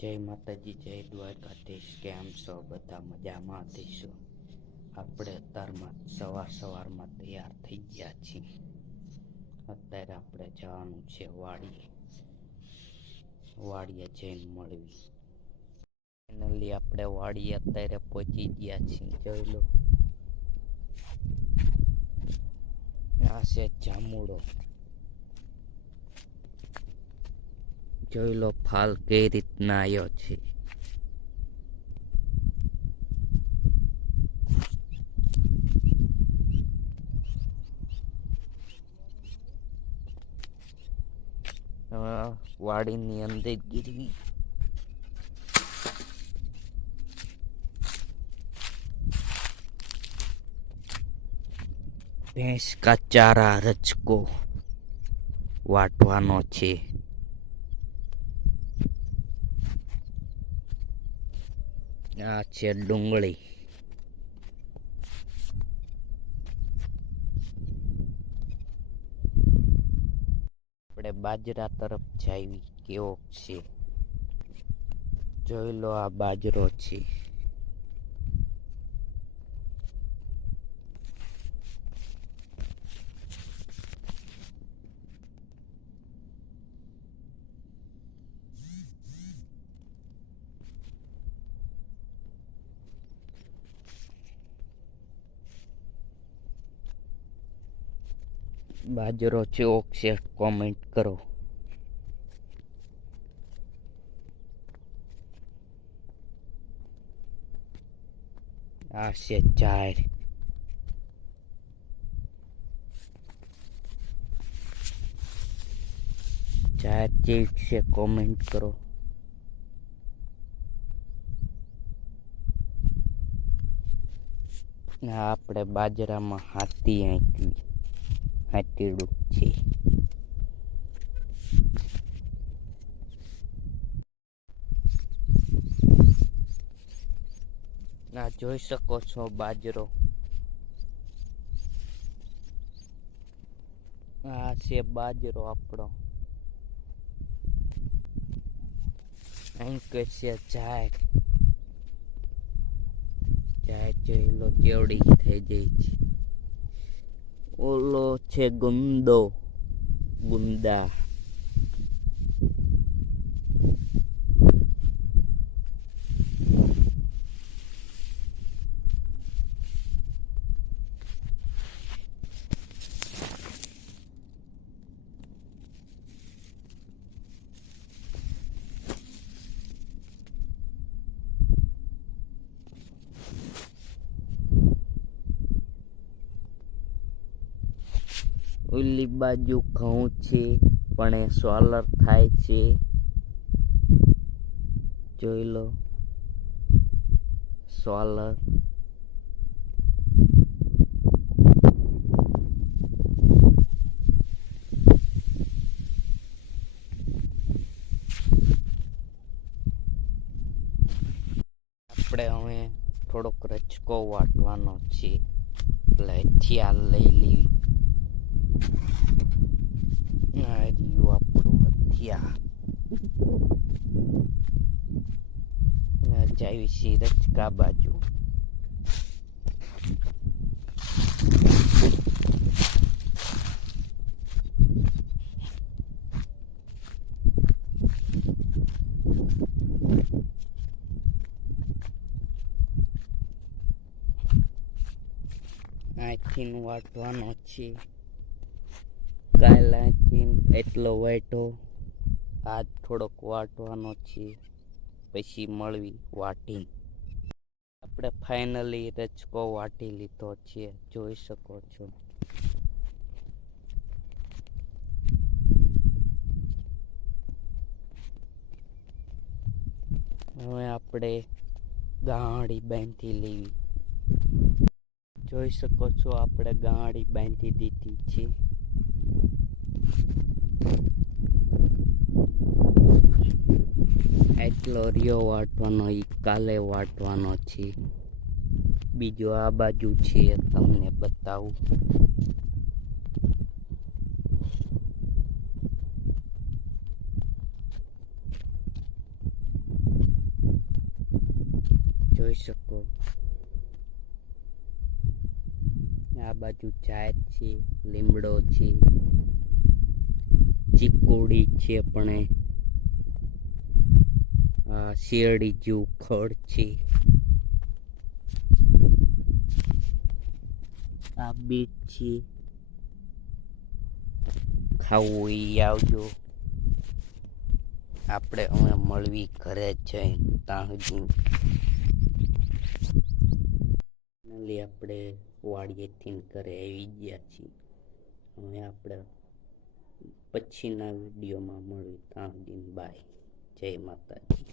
જય માતાજી, જય દ્વારકાધીશ. કેમ છો? બધા મજામાં થઈશું. આપણે અત્યારમાં સવારમાં તૈયાર થઈ ગયા છીએ. અત્યારે આપણે જવાનું છે વાડીએ જઈને મળવી. ફાઇનલી આપણે વાડીએ અત્યારે પહોંચી ગયા છીએ. જોઈ લો, આ છે જામુડો. જોઈ લો ફાલ કઈ રીતના આવ્યો છે. વાડીની અંદર ગીરવી. ભેંસ કા ચારા રચકો વાટવાનો છે. આ છે ડુંગળી. આપણે બાજરા તરફ જાવી કેવો છે. જોઈ લો, આ બાજરો છે. બાજરો કેવો છે કોમેન્ટ કરો. આ છે ઝાડ. ઝાડ કેવી છે કોમેન્ટ કરો. આપણે બાજરામાં હાથીડું છે. આ જોઈ શકો છો બાજરો. આ છે બાજરો આપણો. અહીં કે છે ઝાડ જોઈ લો કેવડી થઈ ગઈ છે. ઓલો છે ગુંદા. ઓલી બાજુ ઘઉં છે, પણ એ સોલર થાય છે. જોઈ લો સોલર. આપણે હવે થોડોક રચકો વાટવાનો છે, એટલે હથિયાર લઈ લેવી. આ રહ્યું આપણું હથિયાર. જાવી છીએ રચકા બાજુ. અહીંથી વાટવાનો છે. કાલ અહીંથી એટલો વાટો, આજ થોડોક વાટવાનો છે, પછી મળવી વાટી. આપણે ફાઇનલી રચકો વાટી લીધો છે, જોઈ શકો છો. હવે આપણે ગાડી બાંધી લેવી. જોઈ શકો છો, આપણે ગાડી બાંધી દીધી છે. એટલો રિયો વાટવાનો, એ કાલે વાટવાનો છે. બીજો આ બાજુ છે, તમને બતાવું. જોઈ શકો આ બાજુ જાત છે, લીમડો છે, ચીકુડી છે, પણ શેરડી જેવું ખડ છે. આ બીટ છે, ખાવું ઈ આવજો. આપણે અમે મળવી ઘરે જઈ ત્યાં સુધી આપણે વાડીએથી ઘરે આવી ગયા છીએ. હવે આપણે પછીના વિડીયોમાં મળવી ત્યાં સુધી બાય. જય માતાજી.